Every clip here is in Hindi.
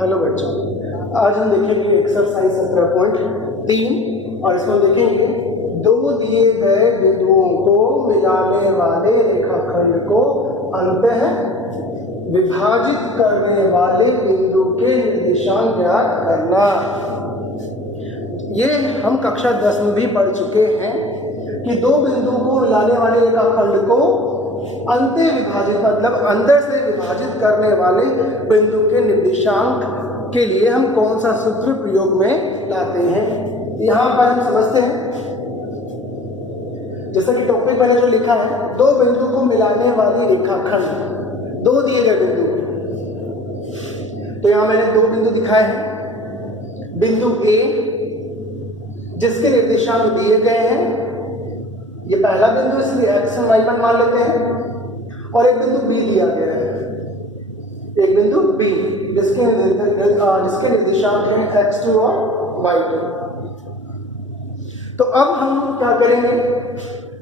हेलो बच्चों, आज हम देखेंगे एक्सरसाइज 17.3 और इसमें देखेंगे दो दिए गए बिंदुओं को मिलाने वाले रेखाखंड को अंततः विभाजित करने वाले बिंदु के निर्देशांक ज्ञात करना। ये हम कक्षा 10 में भी पढ़ चुके हैं कि दो बिंदु को मिलाने वाले रेखाखंड को अंते विभाजित मतलब अंदर से विभाजित करने वाले बिंदु के निर्देशांक के लिए हम कौन सा सूत्र प्रयोग में लाते हैं। यहाँ पर हम समझते हैं, जैसा कि टॉपिक मैंने जो लिखा है, दो बिंदु को मिलाने वाली रेखाखंड, दो दिए गए बिंदु। तो यहाँ मैंने दो बिंदु दिखाए हैं। बिंदु ए जिसके निर्देशांक दिए गए हैं, ये पहला बिंदु इसलिए x और y पर मान लेते हैं, और एक बिंदु b दिया गया है, एक बिंदु b जिसके निर्देशांक हैं x2 और y2। तो अब हम क्या करेंगे,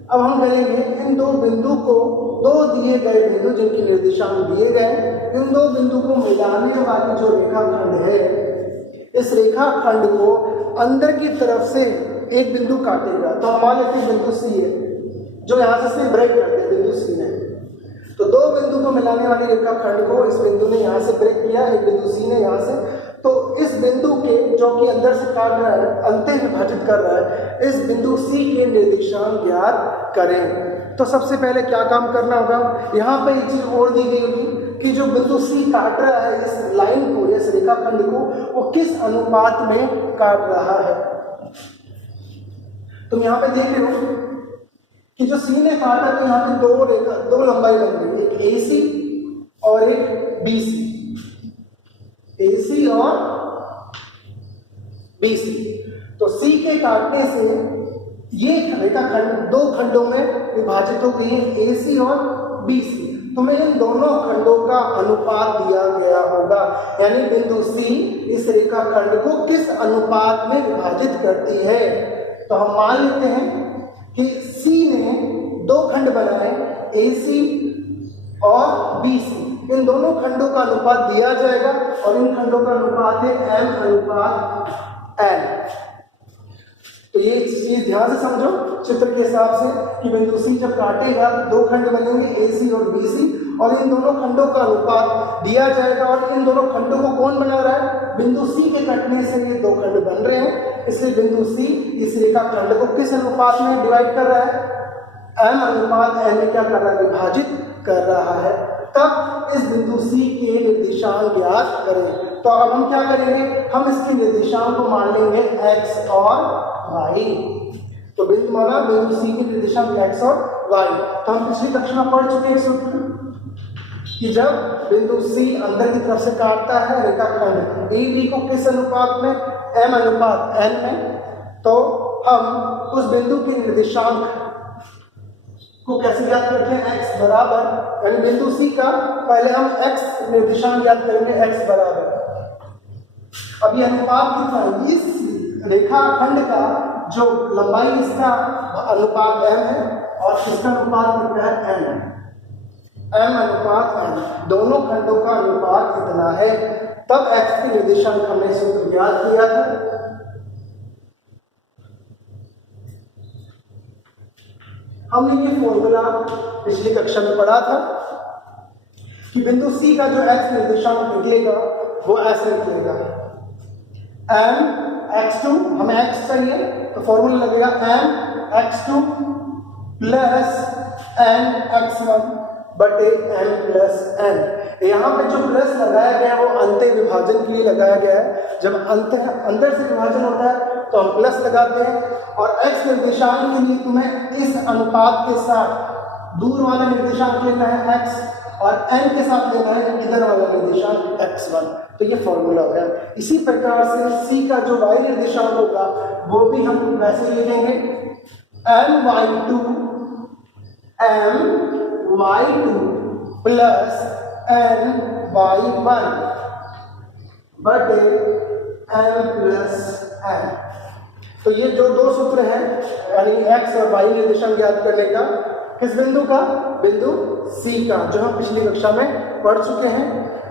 अब हम करेंगे इन दो बिंदु को, दो दिए गए बिंदु जिनके निर्देशांक दिए गए, इन दो बिंदु को मिलाने वाली जो रेखाखंड है, इस रेखाखंड को अंदर की तरफ से एक बिंदु काटेगा। तो हमारे एक बिंदु सी है जो यहाँ से ब्रेक करते हैं, बिंदु सी ने। तो दो बिंदु को मिलाने वाली रेखाखंड को इस बिंदु ने यहाँ से ब्रेक किया, एक बिंदु सी ने यहाँ से। तो इस बिंदु के जो कि अंदर से काट रहा है, अंते विभाजित कर रहा है, इस बिंदु सी के निर्देशांक ज्ञात करें। तो सबसे पहले क्या काम करना होगा, यहाँ पे एक चीज और दी गई होगी कि जो बिंदु सी काट रहा है इस लाइन को, इस रेखाखंड को, वो किस अनुपात में काट रहा है। तुम यहाँ पे देख रहे हो कि जो सी ने काटा, तो यहाँ पे दो लंबाई बन गई, एक AC और एक BC, AC और BC। तो C के काटने से ये रेखाखंड दो खंडों में विभाजित हो गई है, AC और BC। तुम्हें इन दोनों खंडों का अनुपात दिया गया होगा, यानी बिंदु C इस रेखाखंड को किस अनुपात में विभाजित करती है। तो हम मान लेते हैं कि C ने दो खंड बनाए, AC और BC। इन दोनों खंडों का अनुपात दिया जाएगा और इन खंडों का अनुपात है m/n। तो ये चीज ध्यान से समझो चित्र के हिसाब से कि बिंदु C जब काटेगा तो दो खंड बनेंगे, AC और BC, और इन दोनों खंडों का अनुपात दिया जाएगा। और इन दोनों खंडों को कौन बना रहा है, बिंदु C के कटने से ये दो खंड बन रहे हैं। इसलिए बिंदु C इस रेखाखंड को किस अनुपात में डिवाइड कर रहा है, m/n में क्या कर रहा है, विभाजित कर रहा है। तब इस बिंदु C के निर्देशांक ज्ञात करें। तो अब हम क्या करेंगे, हम इसके निर्देशांक को मान लेंगे x और y। तो बिंदु माना बिंदु C के निर्देशांक x और y। तो हम पिछली कक्षा में पढ़ चुके हैं सूत्र कि जब बिंदु C अंदर की तरफ से काटता है रेखाखंड AB को किस अनुपात में, m/n में, तो हम उस बिंदु के निर्देशांक को कैसे ज्ञात करते हैं, x बराबर, यानी बिंदु C का पहले हम x निर्देशांक ज्ञात करेंगे, x बराबर। अब ये अनुपात कितना है, इस रेखाखंड का जो लंबाई इसका अनुपात m है और इसका अनुपात कितना है, m/n। दोनों खंडों का अनुपात कितना है, तब x के निर्देशांक हमने सूत्र ज्ञात किया था। हमने ये फॉर्मूला पिछली कक्षा में पढ़ा था कि बिंदु C का जो x निर्देशांक निकलेगा वो ऐसे निकलेगा, m(x2), हमें x चाहिए तो फॉर्मूला लगेगा m(x2) प्लस n(x1) बटे m+n। यहाँ पे जो प्लस लगाया गया है वो अंते विभाजन के लिए लगाया गया है। जब अंदर से विभाजन होता है तो हम प्लस लगाते हैं, और x निर्देशांक के लिए तुम्हें इस अनुपात के साथ दूर वाला निर्देशांक लेना है x, और n के साथ लेना है इधर वाला निर्देशांक x1। तो ये फॉर्मूला हो गया। इसी प्रकार से C का जो y निर्देशांक होगा वो भी हम वैसे ही लिखेंगे, my2 प्लस ny1 बटे m+n। तो ये जो दो सूत्र हैं, यानी x और y निर्देशांक ज्ञात करने का, किस बिंदु का, बिंदु C का, जो हम पिछली कक्षा में पढ़ चुके हैं।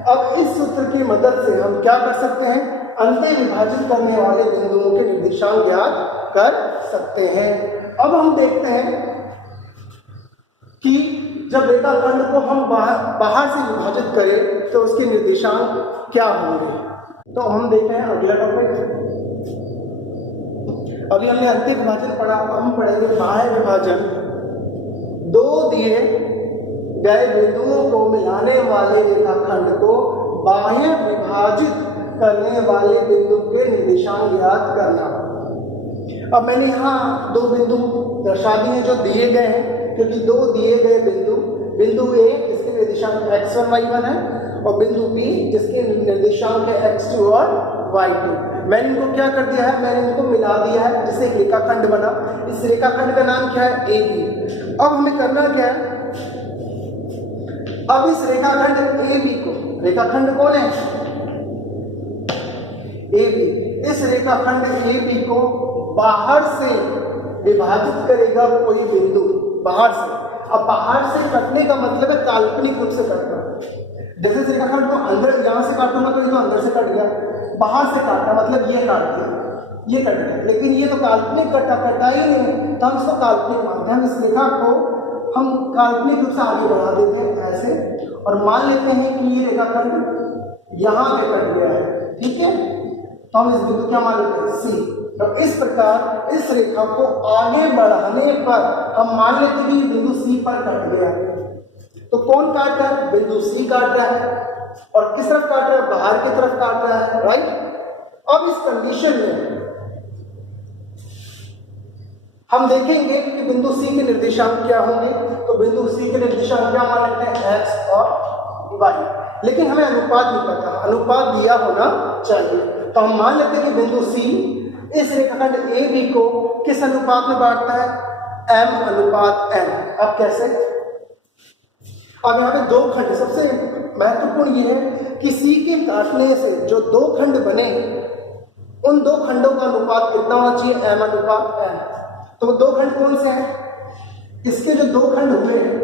अब इस सूत्र की मदद से हम क्या कर सकते हैं, अंतः विभाजित करने वाले बिंदुओं के निर्देशांक ज्ञात कर सकते हैं। अब हम देखते हैं कि जब रेखाखंड को हम बाहर से विभाजित करें तो उसके निर्देशांक क्या होंगे। तो हम देखते हैं अगला टॉपिक। अभी हमने अंत्य विभाजन पढ़ा, हम पढ़ेंगे बाह्य विभाजन। दो दिए गए बिंदुओं को मिलाने वाले रेखाखंड को बाह्य विभाजित करने वाले बिंदु के निर्देशांक ज्ञात करना। अब मैंने यहाँ दो बिंदु दर्शा दिए हैं जो दिए गए हैं, क्योंकि दो दिए गए बिंदु ए जिसके निर्देशांक x1 y1 है और बिंदु बी जिसके निर्देशांक है x2 और y2। मैंने इनको क्या कर दिया है, मैंने इनको मिला दिया है जिससे एक रेखाखंड बना। इस रेखाखंड का नाम क्या है, AB। अब हमें करना क्या है, अब इस रेखाखंड AB को, रेखाखंड कौन है, AB, इस रेखाखंड AB को बाहर से विभाजित करेगा कोई बिंदु, बाहर से। अब बाहर से कटने का मतलब है काल्पनिक रूप से कटना। जैसे इस रेखाखंड को अंदर यहां से काटूंगा तो ये तो अंदर से कट गया, बाहर से काटना मतलब ये काट दिया, ये कट गया, लेकिन ये तो काल्पनिक कटा ही नहीं, तो हम इसको काल्पनिक मानते हैं। हम इस रेखा को हम काल्पनिक रूप से आगे बढ़ा देते हैं ऐसे, और मान लेते हैं कि ये रेखाखंड यहाँ पे कट गया है, ठीक है। तो हम इस बिंदु क्या मान लेते हैं, C। तो इस प्रकार इस रेखा को आगे बढ़ाने पर हम मान लेते हैं कि बिंदु C पर कट गया। तो कौन काट रहा है, बिंदु C काट रहा है, और किस तरफ काट रहा है, बाहर की तरफ काट रहा है, राइट। अब इस कंडीशन में हम देखेंगे कि बिंदु C के निर्देशांक क्या होंगे। तो बिंदु C के निर्देशांक क्या मान लेते हैं, x और y, लेकिन हमें अनुपात नहीं पता, अनुपात दिया होना चाहिए। तो हम मान लेते हैं कि बिंदु C इस रेखाखंड AB को किस अनुपात में बांटता है, m/n। अब कैसे, अब यहाँ पे दो खंड, सबसे महत्वपूर्ण ये है कि C के काटने से जो दो खंड बने उन दो खंडों का अनुपात कितना होना चाहिए, m/n। तो दो खंड कौन से हैं, इसके जो दो खंड हुए हैं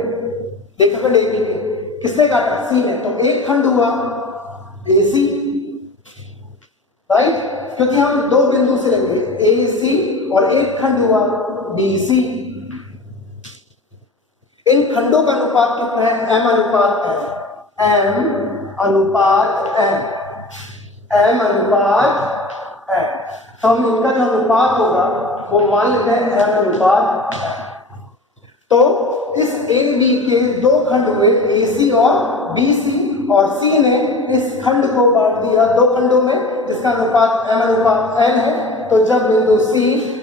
रेखाखंड AB के, किसने काटा, C ने। तो एक खंड हुआ AC, राइट, क्योंकि हम दो बिंदु से लेंगे AC, और एक खंड हुआ BC। इन खंडों का अनुपात कितना है, m/n, m/n। तो हम इनका जो अनुपात होगा वो मान लेते हैं m/n। तो इस AB के दो खंड हुए AC और BC, और C ने इस खंड को बांट दिया दो खंडों में जिसका अनुपात m/n है। तो जब बिंदु C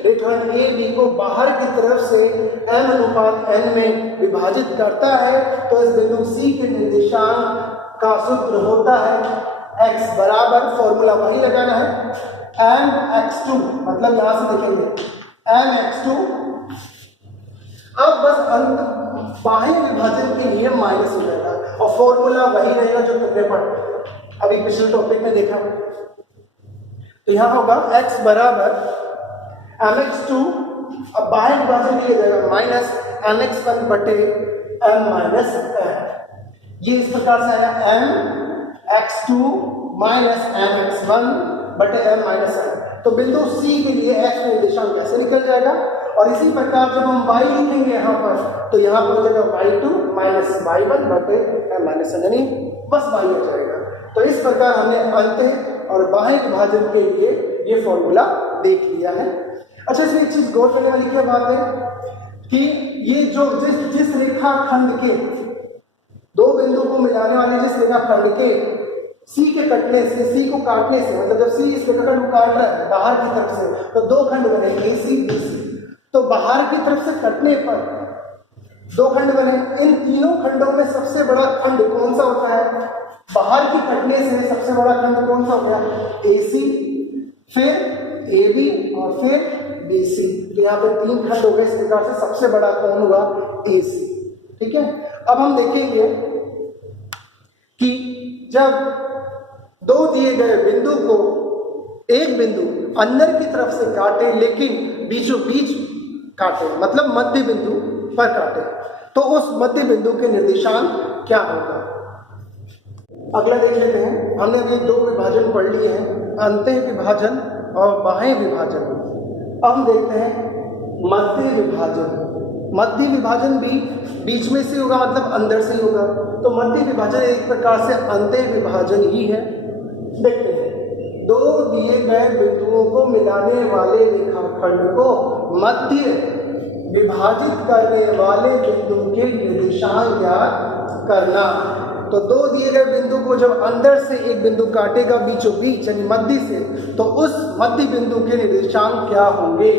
रेखाखंड AB को बाहर की तरफ से m/n में विभाजित करता है तो इस बिंदु C के निर्देशांक का सूत्र होता है x बराबर, फॉर्मूला वही लगाना है, mx2, मतलब यहां से देखेंगे mx2। अब बस अंत बाह्य विभाजन के लिए माइनस हो जाएगा और फॉर्मूला वही रहेगा जो तुमने पढ़ा अभी पिछले टॉपिक में देखा। तो यहां होगा x बराबर mx2, अब बाह्य विभाजन के लिए जाएगा माइनस mx1 बटे m-n। ये इस प्रकार से आया mx2 माइनस mx1 बटे m-n। तो बिंदु C के लिए x निर्देशांक कैसे निकल जाएगा, और इसी प्रकार जब हम y लिखेंगे यहाँ पर तो यहाँ पर हो जाएगा y2 माइनस y1 बटे m-n, यानी बस y आ जाएगा। तो इस प्रकार हमने अंत और बाह्य विभाजन के लिए ये फॉर्मूला देख लिया है। अच्छा, इसमें एक चीज गौर करने वाली क्या बात है कि ये जो जिस रेखा खंड के दो बिंदु को मिलाने वाले जिस रेखा खंड के C के कटने से, C को काटने से, मतलब जब C इस रेखाखंड को काट रहा है बाहर की तरफ से तो दो खंड बने AC BC। तो बाहर की तरफ से कटने पर दो खंड बने, इन तीनों खंडों में सबसे बड़ा खंड कौन सा होता है, बाहर की कटने से सबसे बड़ा खंड कौन सा हो गया, AC, फिर AB और फिर BC। तो यहाँ पे तीन खंड हो गए, इस प्रकार से सबसे बड़ा कौन हुआ, AC। ठीक है, अब हम देखेंगे कि जब दो दिए गए बिंदु को एक बिंदु अंदर की तरफ से काटे लेकिन बीचों बीच काटे, मतलब मध्य बिंदु पर काटे, तो उस मध्य बिंदु के निर्देशांक क्या होगा। अगला देख लेते हैं। हमने अभी दो विभाजन पढ़ लिए हैं, अंतः विभाजन और बाह्य विभाजन। अब हम देखते हैं मध्य विभाजन। मध्य विभाजन भी बीच में से होगा, मतलब अंदर से ही होगा। तो मध्य विभाजन एक प्रकार से अंतः विभाजन ही है। देखते हैं, दो दिए गए बिंदुओं को मिलाने वाले रेखाखंड को मध्य विभाजित करने वाले बिंदु के निर्देशांक ज्ञात करना। तो दो दिए गए बिंदु को जब अंदर से एक बिंदु काटेगा बीचों बीच यानी मध्य से, तो उस मध्य बिंदु के निर्देशांक क्या होंगे।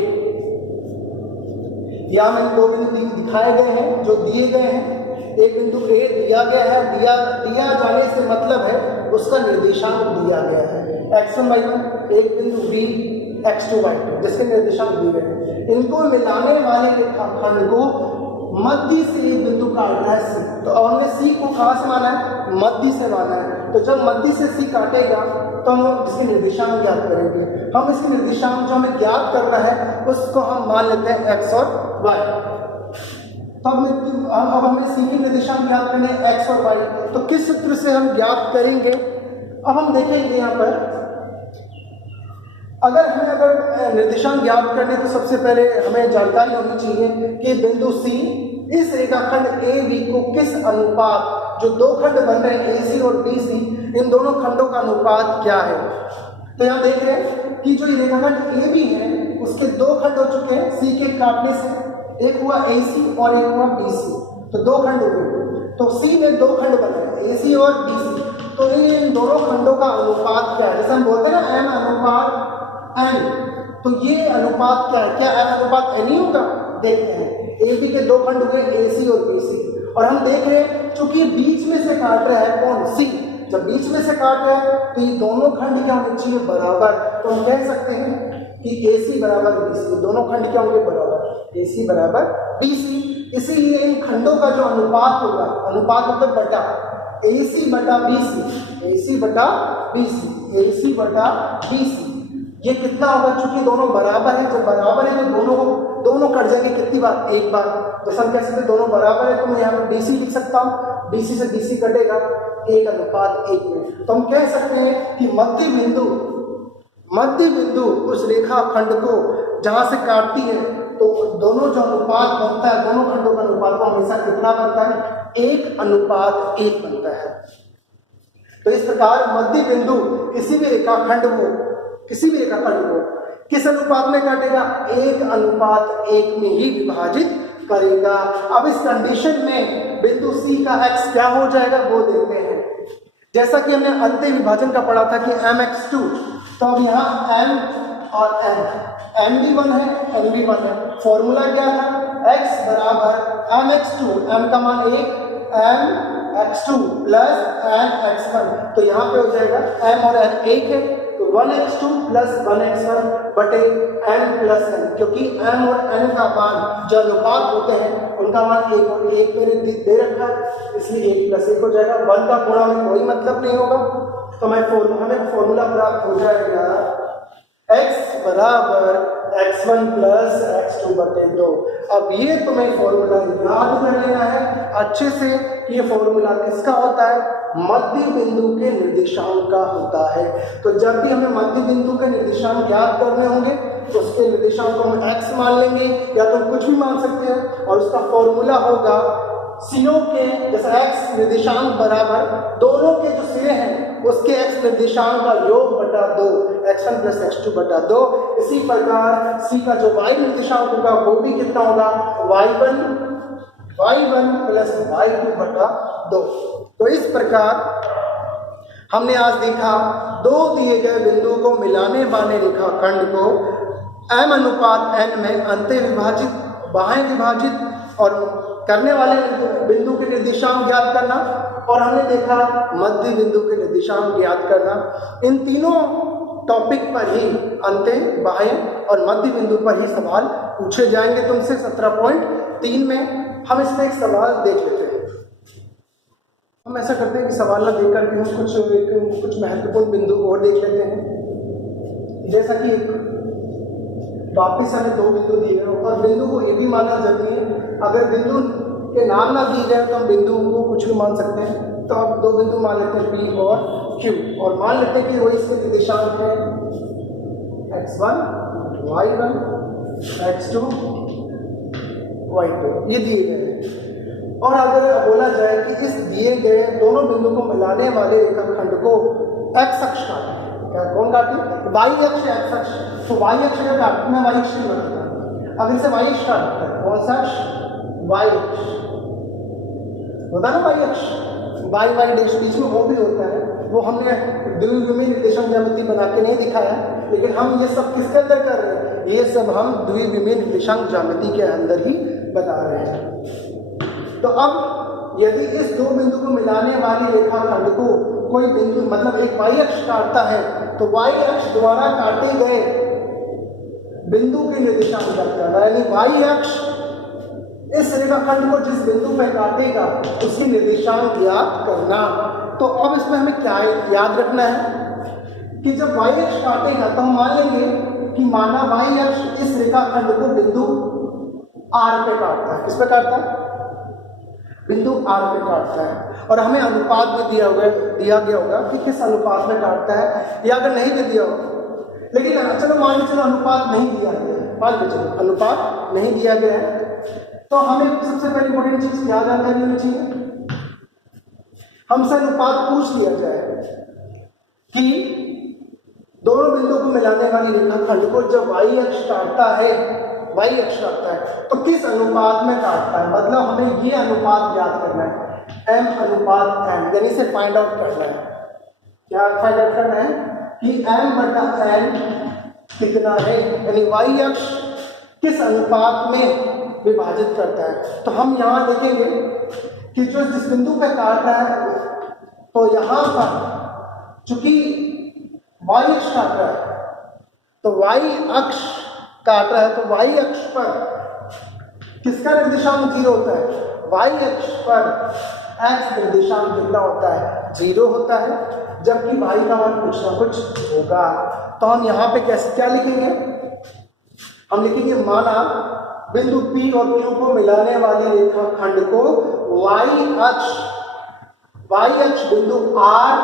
यहाँ मैंने दो बिंदु दिखाए गए हैं जो दिए गए हैं। एक बिंदु ए दिया गया है, दिया जाने से मतलब है उसका निर्देशांक दिया गया है x1 y1। एक बिंदु b x2 y2 जिसके निर्देशांक दिए गए हैं। इनको मिलाने वाले रेखाखंड को मध्य से एक बिंदु काटना है C। तो अब हमने C को कहाँ से माना है, मध्य से माना है। तो जब मध्य से C काटेगा तो हम इसके निर्देशांक ज्ञात करेंगे। हम इसके निर्देशांक जो हमें ज्ञात करना है उसको हम मान लेते हैं x और y। तो अब हमें C के निर्देशांक ज्ञात करने हैं x और y। तो किस सूत्र से हम ज्ञात करेंगे, अब हम देखेंगे यहाँ पर। अगर निर्देशांक ज्ञात करने तो सबसे पहले हमें जानकारी होनी चाहिए कि बिंदु C इस रेखाखंड AB को किस अनुपात, जो दो खंड बन रहे हैं AC और BC, इन दोनों खंडों का अनुपात क्या है। तो यहाँ देख रहे हैं कि जो ये रेखाखंड AB है उसके दो खंड हो चुके हैं C के काटने से। एक हुआ AC और एक हुआ BC, तो दो खंड हुए। तो C में दो खंड बन रहे हैं AC और BC। तो इन दोनों खंडों का अनुपात क्या है, जैसे हम बोलते हैं ना M अनुपात N, तो ये अनुपात क्या है, क्या M अनुपात N ही होगा। देखते हैं, AB के दो खंड हुए AC और BC, और हम देख रहे हैं चूंकि बीच में से काट रहा है कौन, C। जब बीच में से काट रहा है तो ये दोनों खंड क्या होने चाहिए, बराबर। तो हम कह सकते हैं कि AC बराबर BC, दोनों खंड क्या होंगे, बराबर, AC बराबर BC। इसीलिए इन खंडों का जो अनुपात होगा, अनुपात मतलब बटा, AC बटा BC, AC बटा BC, AC बटा BC, ये कितना होगा, चूंकि दोनों बराबर है। जब बराबर है तो दोनों कट जाएंगे कितनी बार, एक बार। जैसे हम कह सकते हैं दोनों बराबर है तो मैं यहाँ पे BC लिख सकता हूँ, BC से BC कटेगा 1:1 में। तो हम कह सकते हैं कि मध्य बिंदु उस रेखाखंड को जहां से काटती है, तो दोनों जो अनुपात बनता है, दोनों खंडों का अनुपात वो हमेशा कितना बनता है, 1:1 बनता है। तो इस प्रकार मध्य बिंदु किसी भी रेखाखंड को किस अनुपात में काटेगा, 1:1 में ही विभाजित करेगा। अब इस कंडीशन में बिंदु C का x क्या हो जाएगा वो देखते हैं। जैसा कि हमने अंत्य विभाजन का पढ़ा था कि mx2, तो अब यहाँ m और n भी 1 है, n भी 1 है। फॉर्मूला क्या था, x बराबर mx2, m का मान 1, mx2 प्लस nx1। तो यहाँ पे हो जाएगा m और n 1 है, तो 1x2 प्लस 1x1 बटे n प्लस n, क्योंकि m और n का मान जो अनुपात होते हैं उनका मान 1 और 1 मेरे दे रखा है, इसलिए 1 प्लस 1 हो जाएगा। 1 का गुणा में कोई मतलब नहीं होगा, तो हमें फॉर्मूला प्राप्त हो जाएगा x बराबर x1 प्लस x2 बटे 2। अब ये तुम्हें फॉर्मूला याद कर लेना है अच्छे से। ये फॉर्मूला किसका होता है, मध्य बिंदु के निर्देशांक का होता है। तो जब भी हमें मध्य बिंदु के निर्देशांक ज्ञात करने होंगे तो उसके निर्देशांक को हम x मान लेंगे, या तो कुछ भी मान सकते हैं, और उसका फॉर्मूला होगा सिरों के, जैसे x निर्देशांक बराबर दोनों के जो सिरे हैं उसके x निर्देशांक का योग बटा 2, x1 प्लस x2 बटा 2। इसी प्रकार C का जो y निर्देशांक होगा वो भी कितना होगा, y1 प्लस y2 बटा 2। तो इस प्रकार हमने आज देखा दो दिए गए बिंदुओं को मिलाने वाले रेखाखंड को m अनुपात n में अंत्य विभाजित, बाह्य विभाजित और करने वाले बिंदु के निर्देशांक ज्ञात करना, और हमने देखा मध्य बिंदु के निर्देशांक ज्ञात करना। इन तीनों टॉपिक पर ही अंत्य, बाह्य और मध्य बिंदु पर ही सवाल पूछे जाएंगे तुमसे 17.3 में। हम इसमें एक सवाल देख लेते हैं। हम ऐसा करते हैं कि सवाल ना देकर के हम कुछ महत्वपूर्ण बिंदु और देख लेते हैं। जैसा कि वापिस हमें दो बिंदु दिए गए और बिंदु को ये भी मानना जरूरी है, अगर बिंदु के नाम ना दिए जाए तो हम बिंदु को कुछ भी मान सकते हैं। तो तो अब दो बिंदु मान लेते हैं P और Q, और मान लेते हैं कि वही इसके निर्देशांक है x1 y1 x2 y2 ये दिए गए हैं। और अगर बोला जाए कि इस दिए गए दोनों बिंदु को मिलाने वाले रेखाखंड को x अक्ष काटे, क्या कौन काटे? y अक्ष या x अक्ष? तो y अक्ष का काटना y अक्ष नहीं बनता। अगर इसे y अक्ष काटता है, कौन सा अक्ष? y अक्ष होता है ना, y अक्ष। y डैश बीच में वो भी होता है, वो हमने द्विविमीय निर्देशांक ज्यामिति बना के नहीं दिखाया, लेकिन हम ये सब किसके अंदर कर रहे हैं? ये सब हम द्विविमीय निर्देशांक ज्यामिति के अंदर ही बता रहे हैं। तो अब यदि इस दो बिंदु को मिलाने वाले रेखाखंड को कोई बिंदु मतलब एक y अक्ष काटता है, तो y अक्ष द्वारा काटे गए बिंदु के निर्देशांक ज्ञात करना, यानी y अक्ष इस रेखाखंड को जिस बिंदु पर काटेगा उसके निर्देशांक ज्ञात करना। तो अब इसमें हमें क्या याद रखना है कि जब y अक्ष काटेगा तो हम मान लेंगे कि माना y अक्ष इस रेखाखंड को बिंदु R पे काटता है। किस पे काटता है? बिंदु R पे काटता है। और हमें अनुपात भी दिया गया होगा कि किस अनुपात में काटता है, या अगर नहीं भी दिया होगा, लेकिन चलो मान लीजिए चलो अनुपात नहीं दिया गया है, मान लीजिए चलो अनुपात नहीं दिया गया है, तो हमें सबसे पहले इंपॉर्टेंट चीज क्या जानकारी होनी चाहिए? हमसे अनुपात पूछ लिया जाए कि दोनों बिंदु को मिलाने वाली रेखाखंड को जब y अक्ष काटता है, y अक्ष काटता है तो किस अनुपात में काटता है, मतलब हमें ये अनुपात याद करना है, m अनुपात n, यानी से फाइंड आउट करना है। क्या फाइंड आउट करना है कि m बटा n कितना है, यानी y अक्ष किस अनुपात में विभाजित करता है। तो हम यहाँ देखेंगे कि जो जिस बिंदु पे काट रहा है, तो यहाँ पर चूंकि y अक्ष काट रहा है, तो y अक्ष काट रहा है, तो y अक्ष पर किसका निर्देशांक 0 होता है? y अक्ष पर x निर्देशांक कितना होता है? 0 होता है, जबकि y का मान कुछ ना कुछ होगा। तो हम यहाँ पे कैसे क्या लिखेंगे? हम लिखेंगे माना बिंदु P और Q को मिलाने वाली रेखाखंड को y अक्ष बिंदु R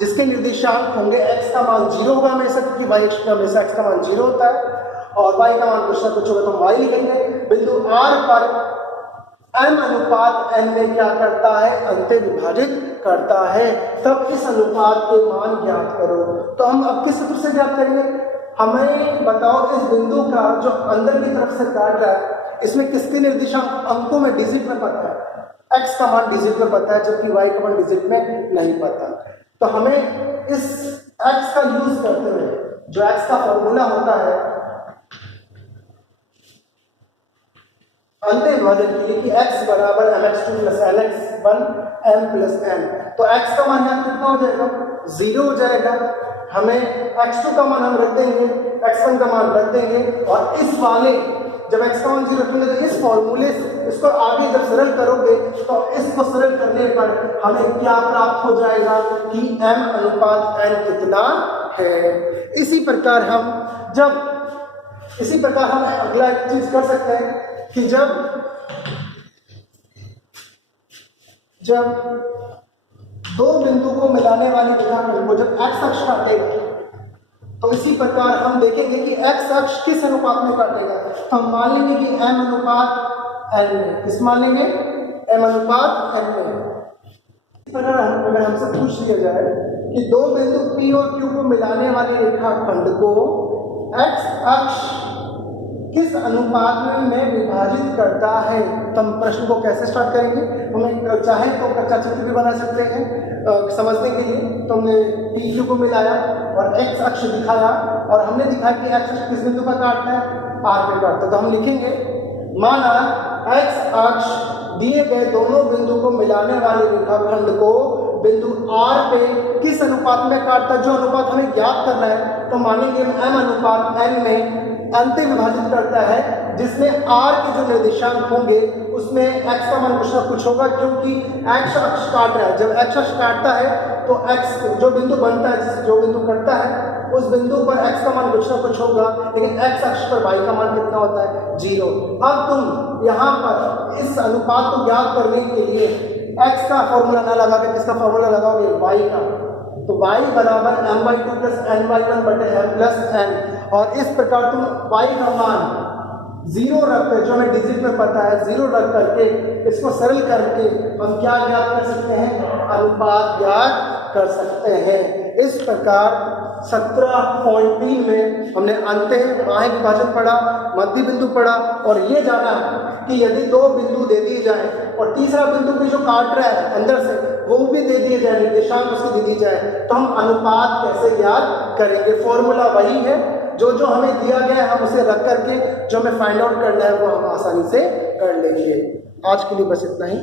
जिसके निर्देशांक होंगे x का मान 0 होगा हमेशा, क्योंकि y अक्ष में हमेशा x का मान 0 होता है, और y का मान कुछ ना कुछ होगा तो हम y लिखेंगे। बिंदु R पर m अनुपात n में क्या करता है? अंत विभाजित करता है। तब इस अनुपात के मान ज्ञात करो। तो हम अब किस सूत्र से ज्ञात करेंगे? हमें बताओ इस बिंदु का जो अंदर की तरफ से काट रहा है, इसमें किसके निर्देशांक अंकों में डिजिट में पता है? x का मान डिजिट में पता है, जबकि y का मान डिजिट में नहीं पता। तो हमें इस x का यूज करते हुए जो x का फॉर्मूला होता है अंत विभाजन के लिए कि x बराबर mx2 plus lx1 m plus n, तो x का मान यहाँ कितना हो जाएगा? 0 हो जाएगा। हमें x2 का मान हम रख देंगे, x1 का मान रख देंगे, और इस वाले जब x का मान 0 रखेंगे तो इस फॉर्मूले से इसको आगे जब सरल करोगे तो इसको सरल करने पर हमें क्या प्राप्त हो जाएगा कि m अनुपात n कितना है। इसी प्रकार हम अगला एक चीज कर सकते हैं कि जब दो बिंदु को मिलाने वाली रेखाखंड को जब x अक्ष काटेगा, तो इसी प्रकार हम देखेंगे कि x अक्ष किस अनुपात में काटेगा। तो हम मान लेंगे कि m अनुपात n में, किस मान लेंगे? m अनुपात n में। इस प्रकार अगर हमसे पूछ लिया जाए कि दो बिंदु P और Q को मिलाने वाले रेखाखंड को x अक्ष किस अनुपात में विभाजित करता है, तो हम प्रश्न को कैसे स्टार्ट करेंगे? हमें चाहे तो कच्चा चित्र भी बना सकते हैं समझने के लिए। तो हमने PQ को मिलाया और x अक्ष दिखाया, और हमने दिखाया कि x अक्ष किस बिंदु पर काटना है? R पे काटता है। तो हम लिखेंगे माना x अक्ष दिए गए दोनों बिंदु को मिलाने वाले रेखाखंड को बिंदु R पे किस अनुपात में काटता है, जो अनुपात हमें ज्ञात करना है। तो मानेंगे m अनुपात n में अंत विभाजित करता है, जिसमें r के जो निर्देशांक होंगे उसमें x का मान कुछ ना कुछ होगा, क्योंकि x अक्ष काट रहा है। जब x अक्ष काटता है तो x जो बिंदु बनता है, जो बिंदु कटता है, उस बिंदु पर x का मान कुछ ना कुछ होगा, लेकिन x अक्ष पर y का मान कितना होता है? 0। अब तुम यहाँ पर इस अनुपात को ज्ञात करने के लिए x का फॉर्मूला ना लगा के किसका फॉर्मूला लगाओगे, y का। तो y बराबर m/2 प्लस n/1 बटे m प्लस n। और इस प्रकार तुम y का मान 0 रख कर, जो हमें डिजिट में पता है 0 रख करके इसको सरल करके हम क्या ज्ञात कर सकते हैं, अनुपात ज्ञात कर सकते हैं। इस प्रकार 17.3 में हमने अंतः बाह्य विभाजन पढ़ा, मध्य बिंदु पढ़ा और ये जाना कि यदि दो बिंदु दे दिए जाए और तीसरा बिंदु भी जो काट रहा है अंदर से वो भी दे दिए जाए, निर्देशांक उसकी दे दी जाए, तो हम अनुपात कैसे ज्ञात करेंगे। फॉर्मूला वही है, जो हमें दिया गया है हम उसे रख करके जो हमें फाइंड आउट करना है वो हम आसानी से कर लेंगे। आज के लिए बस इतना ही।